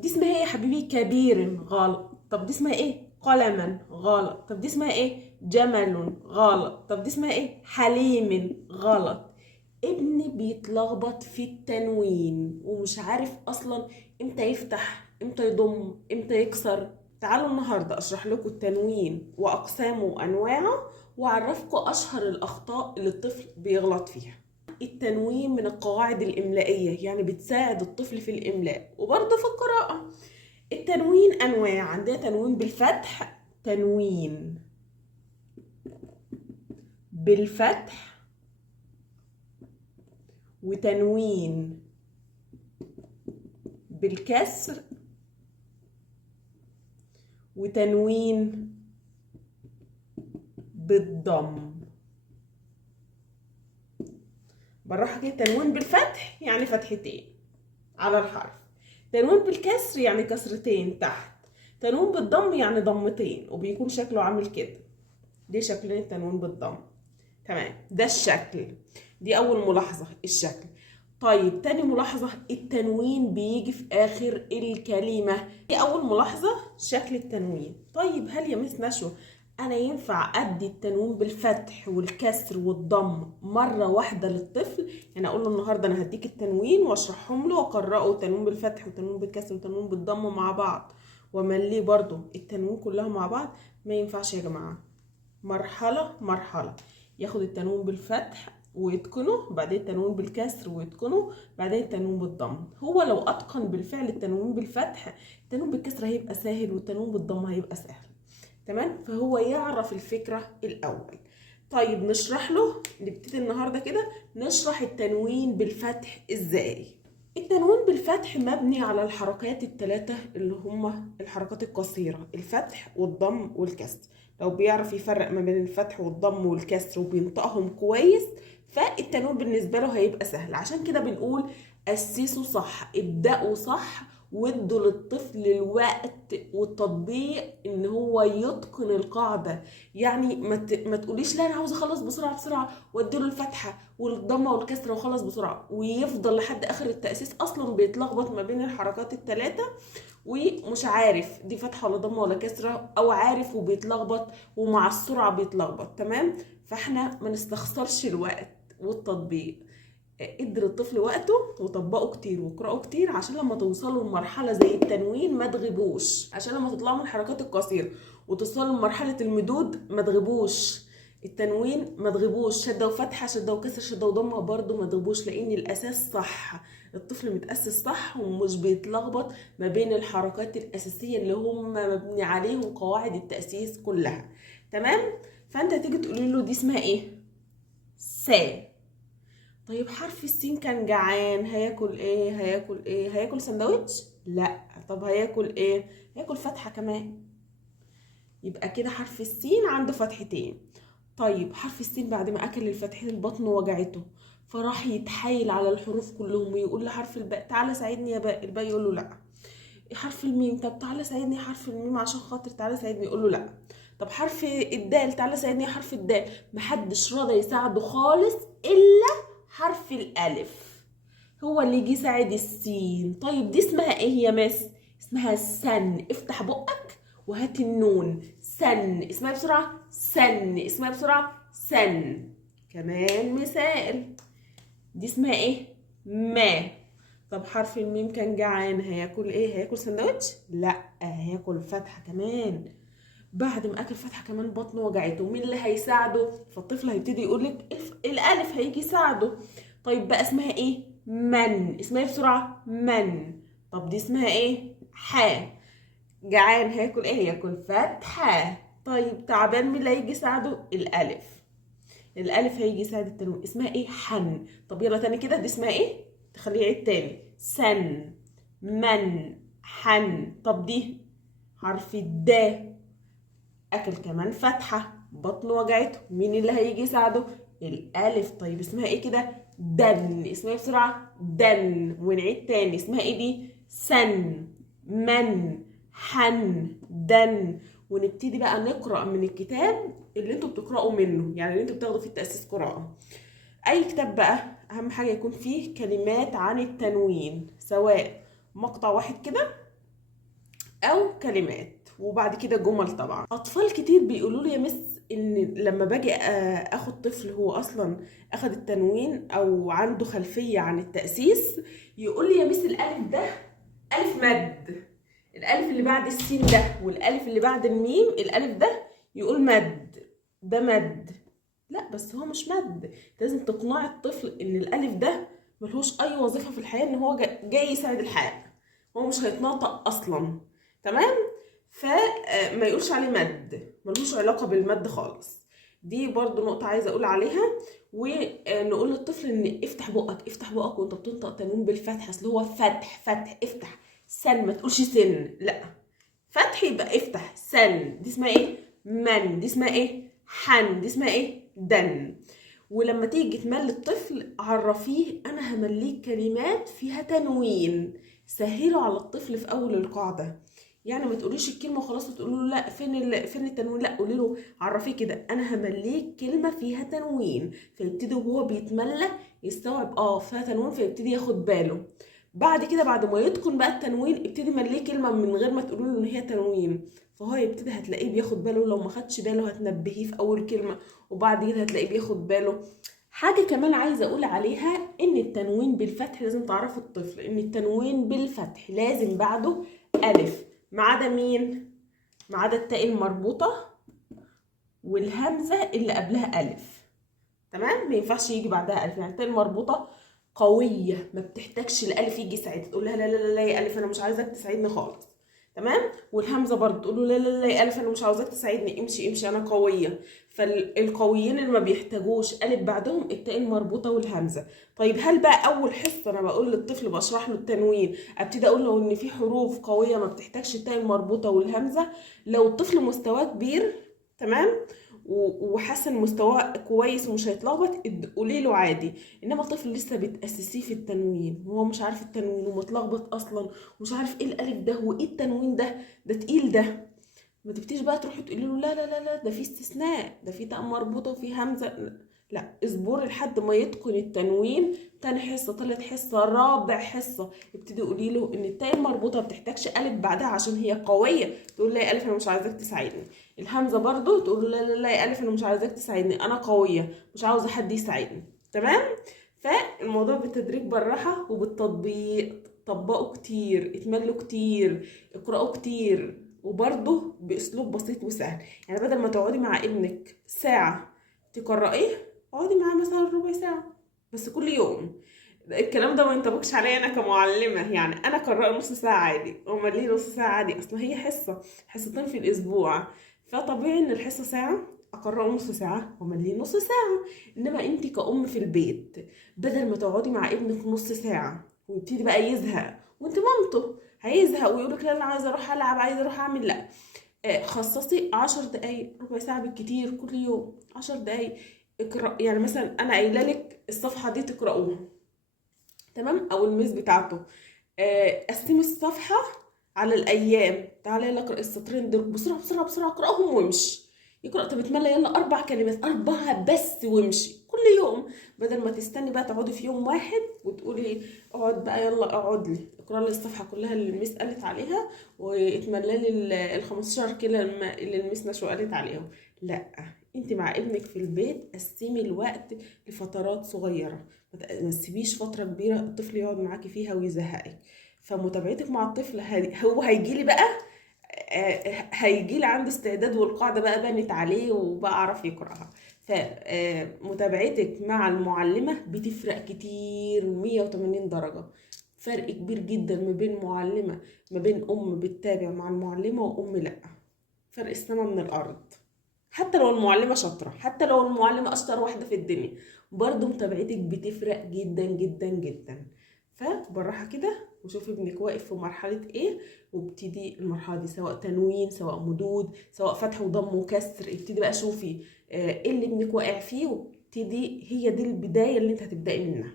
دي اسمها ايه يا حبيبي؟ كبير، غلط. طب دي اسمها ايه؟ قلما، غلط. طب دي اسمها ايه؟ جمل، غلط. طب دي اسمها ايه؟ حليم، غلط. ابني بيتلخبط في التنوين ومش عارف اصلا امتى يفتح، امتى يضم، امتى يكسر. تعالوا النهارده اشرح لكم التنوين واقسامه وانواعه، واعرفكم اشهر الاخطاء اللي الطفل بيغلط فيها. التنوين من القواعد الاملائيه، يعني بتساعد الطفل في الاملاء وبرضه في القراءه. التنوين انواع، عندنا تنوين بالفتح، تنوين بالفتح، وتنوين بالكسر، وتنوين بالضم. بالراحة كده. تنوين بالفتح يعني فتحتين على الحرف، تنوين بالكسر يعني كسرتين تحت، تنوين بالضم يعني ضمتين، وبيكون شكله عامل كده. دي شكلين التنوين بالضم. تمام، ده الشكل. دي أول ملاحظة، الشكل. طيب تاني ملاحظة، التنوين بيجي في آخر الكلمة. دي أول ملاحظة، شكل التنوين. طيب هل يا مس نشوى أنا ينفع أدي التنوين بالفتح والكسر والضم مرة واحدة للطفل؟ يعني أقول له النهاردة أنا هديك التنوين وأشرحهم له وأقرأه تنوين بالفتح وتنوين بالكسر وتنوين بالضم مع بعض، وأمليه برضو التنوين كلها مع بعض؟ ما ينفعش يا جماعة. مرحلة مرحلة. ياخد التنوين بالفتح ويتقنه، بعدين التنوين بالكسر ويتقنه، بعدين التنوين بالضم. هو لو اتقن بالفعل التنوين بالفتح، التنوين بالكسر هيبقى سهل والتنوين بالضم هيبقى سهل. تمام، فهو يعرف الفكرة الاول. طيب نشرح له، نبتدي النهارده كده نشرح التنوين بالفتح ازاي. التنوين بالفتح مبني على الحركات الثلاثة اللي هما الحركات القصيرة، الفتح والضم والكسر. لو بيعرف يفرق ما بين الفتح والضم والكسر وبينطقهم كويس، فالتنوين بالنسبة له هيبقى سهل. عشان كده بنقول أسسوا صح، ابدأوا صح، وادوا للطفل الوقت والتطبيق ان هو يتقن القاعده. يعني ما تقوليش لا انا عاوز اخلص بسرعه بسرعه واديله الفتحه والضمه والكسره وخلص بسرعه، ويفضل لحد اخر التاسيس اصلا بيتلخبط ما بين الحركات الثلاثه ومش عارف دي فتحه ولا ضمه ولا كسره، او عارف وبيتلخبط ومع السرعه بيتلخبط. تمام، فاحنا ما نستخسرش الوقت والتطبيق. ادي للطفل وقته وطبقوا كتير واقرأوا كتير، عشان لما توصلوا لمرحلة زي التنوين ما تغيبوش، عشان لما تطلعوا من الحركات القصيرة وتوصلوا لمرحلة المدود ما تغيبوش. التنوين ما تغيبوش، شدة وفتحة، شدة وكسر، شدة وضمة برضو ما تغيبوش، لأن الأساس صح. الطفل متأسس صح ومش بيتلخبط ما بين الحركات الأساسية اللي هم مبني عليهم قواعد التأسيس كلها. تمام، فأنت هتيجي تقولي له دي اسمها إيه؟ س. طيب حرف السين كان جعان، هياكل ايه؟ هياكل ايه؟ هياكل سندوتش؟ لا. طب هياكل ايه؟ هياكل فتحة كمان. يبقى كده حرف السين عنده فتحتين. طيب حرف السين بعد ما اكل الفتحتين البطن وجعته، فراح يتحايل على الحروف كلهم ويقول لحرف الباء تعالى ساعدني يا باء، الباء يقول له لا. حرف الميم، طب تعالى ساعدني يا حرف الميم عشان خاطر تعالى ساعدني، يقول له لا. طب حرف الدال، تعالى ساعدني يا حرف الدال. محدش راضي يساعده خالص الا حرف الالف، هو اللي يجي يساعد السين. طيب دي اسمها ايه يا مس؟ اسمها سن. افتح بقك وهات النون. سن، اسمها بسرعة سن، اسمها بسرعة سن. كمان مثال، دي اسمها ايه؟ ما. طب حرف الميم كان جعان، هياكل ايه؟ هياكل سندوتش؟ لا، هياكل فتحة كمان. بعد ما اكل فتحة كمان بطنه وجعته، مين اللي هيساعده؟ فالطفل هيبتدي يقول لك الالف هيجي يساعده. طيب بقى اسمها ايه؟ من. اسمها إيه بسرعة؟ من. طب دي اسمها ايه؟ ح. جعان هياكل ايه؟ هياكل فتحة. طيب تعبان، مين اللي هيجي يساعده؟ الالف. الالف هيجي يساعد التنوين، اسمها ايه؟ حن. طب يلا تاني كده، دي اسمها ايه؟ تخليه يعيد تاني. سن، من، حن. طب دي حرف الدال، اكل كمان فتحه، بطنه وجعته، مين اللي هيجي يساعده؟ الالف. طيب اسمها ايه كده؟ دن. اسمها إيه بسرعه؟ دن. ونعيد تاني، اسمها ايه دي؟ سن، من، حن، دن. ونبتدي بقى نقرا من الكتاب اللي انتوا بتقراوا منه، يعني اللي انتوا بتاخدوا فيه التاسيس قراءه. اي كتاب بقى اهم حاجه يكون فيه كلمات عن التنوين، سواء مقطع واحد كده او كلمات، وبعد كده جمل. طبعا اطفال كتير بيقولوا لي يا مس ان لما باجي اخد طفل هو اصلا اخد التنوين او عنده خلفيه عن التاسيس، يقول لي يا مس الالف ده الف مد، الالف اللي بعد السين ده والالف اللي بعد الميم الالف ده يقول مد، ده مد. لا بس هو مش مد، لازم تقنعي الطفل ان الالف ده ملهوش اي وظيفه في الحياه، ان هو جاي يساعد الحياه، هو مش هيتنطق اصلا. تمام؟ فما يقولش عليه مد، ملوش علاقه بالمد خالص. دي برضو نقطه عايزه اقول عليها. ونقول للطفل ان افتح بقك، افتح بقك وانت بتنطق تنوين بالفتح، اصل هو فتح فتح، افتح. سن، ما تقولش سن، لا، فتح يبقى افتح. سن دي اسمها ايه؟ من دي اسمها ايه؟ حن دي اسمها ايه؟ دن. ولما تيجي تملي الطفل عرفيه انا همليك كلمات فيها تنوين، سهلوا على الطفل في اول القاعده. يعني ما تقوليش الكلمه وخلاص وتقولوا له لا فين التنوين، لا قولي له عرفيه كده انا همليك كلمه فيها تنوين، فيبتدي وهو بيتملى يستوعب فيها تنوين، فيبتدي ياخد باله. بعد كده بعد ما يتقن بقى التنوين ابتدي مليه كلمه من غير ما تقولوا له ان هي تنوين، فهو يبتدي هتلاقيه بياخد باله. لو ما خدش باله هتنبهيه في اول كلمه، وبعد كده هتلاقيه بياخد باله. حاجه كمان عايزه اقول عليها، ان التنوين بالفتح لازم تعرفوا الطفل ان التنوين بالفتح لازم بعده الف، ما عدا مين؟ ما عدا التاء المربوطه والهمزه اللي قبلها الف. تمام؟ ما ينفعش يجي بعدها الف. يعني التاء المربوطه قويه ما بتحتاجش الالف يجي يساعدها، تقول لها لا لا لا لا يا الف انا مش عايزاك تساعدني خالص. تمام؟ والهمزه برضه تقول له لا لا لا يا الف انا مش عاوزاك تساعدني، امشي امشي انا قويه. فالقويين اللي ما بيحتاجوش الف بعدهم التاء المربوطه والهمزه. طيب هل بقى اول حصه انا بقول للطفل بشرح له التنوين ابتدي اقول له ان في حروف قويه ما بتحتاجش التاء المربوطه والهمزه؟ لو الطفل مستواه كبير، تمام، وحاسه ان مستواه كويس ومش هيتلخبط، قولي له عادي. انما الطفل لسه بتاسسيه في التنوين وهو مش عارف التنوين ومتلخبط اصلا ومش عارف ايه الالف ده وايه التنوين ده تقيل ده، ما تبتديش بقى تروحي تقولي له لا لا لا لا ده في استثناء، ده في تاء مربوطه وفي همزه. لا، اصبري لحد ما يتقن التنوين. تاني حصه، تالت حصه، رابع حصه، ابتدي قولي له ان التاء المربوطه ما بتحتاجش الف بعدها عشان هي قويه، تقول لا يا الف انا مش عايزاك تساعدني. الهمزه برضو تقول له لا لا لا يا الف انا مش عايزاك تساعدني، انا قويه مش عاوزه حد يساعدني. تمام؟ فالموضوع بالتدريج بالراحه وبالتطبيق. طبقوا كتير، اتملوا كتير، اقرأوا كتير، وبرضه باسلوب بسيط وسهل. يعني بدل ما تقعدي مع ابنك ساعه تقرأيه، اقعدي معاه مثلا ربع ساعه بس كل يوم. الكلام ده ما ينطبقش عليا انا كمعلمه، يعني انا اقرأه نص ساعه عادي، امال ليه نص ساعه عادي؟ اصلا هي حصتين في الاسبوع، فطبيعي ان الحصه ساعه اقرأه نص ساعه، امال ليه نص ساعه؟ انما انت كأم في البيت بدل ما تقعدي مع ابنك نص ساعه ويبتدي بقى يزهق، وانت مامته هيزهق ويقول لك لا انا عايزه اروح العب، عايزه اروح اعمل، لا، خصصي 10 دقايق ربع ساعه بالكتير كل يوم. 10 دقايق اقرا، يعني مثلا انا قايله لك الصفحه دي تقراوها، تمام، او الميز بتاعته. قسمي الصفحه على الايام، تعالى يلا اقرا السطرين دول بسرعه بسرعه بسرعه، اقراهم وامشي. يقرا، طب اتملى يلا 4 كلمات، 4 بس وامشي كل يوم، بدل ما تستني بقى تقعدي في يوم واحد وتقولي اقعد بقى يلا اقعد لي اقرا لي الصفحه كلها اللي الميس قالت عليها واتملى لي ال 15 كلمه اللي الميس نشوى قالت عليهم. لا، انت مع ابنك في البيت قسمي الوقت لفترات صغيره، ما تسيبيش فتره كبيره الطفل يقعد معاكي فيها ويزهقك. فمتابعتك مع الطفل هو هيجيلي بقى، هيجيلي عنده استعداد والقاعده بقى بنت عليه وبقى اعرف يقراها. فمتابعتك مع المعلمه بتفرق كتير 180 درجه. فرق كبير جدا ما بين معلمه، ما بين ام بتتابع مع المعلمه وام لا، فرق السما من الارض. حتى لو المعلمة شاطرة، حتى لو المعلمة أشطر واحدة في الدنيا، برضو متابعتك بتفرق جدا جدا جدا. فبالراحة كده وشوفي ابنك واقف في مرحلة ايه، وابتدي المرحلة دي سواء تنوين سواء مدود سواء فتح وضم وكسر، ابتدي بقى شوفي ايه اللي ابنك واقع فيه، وابتدي هي دي البداية اللي انت هتبدأي منها.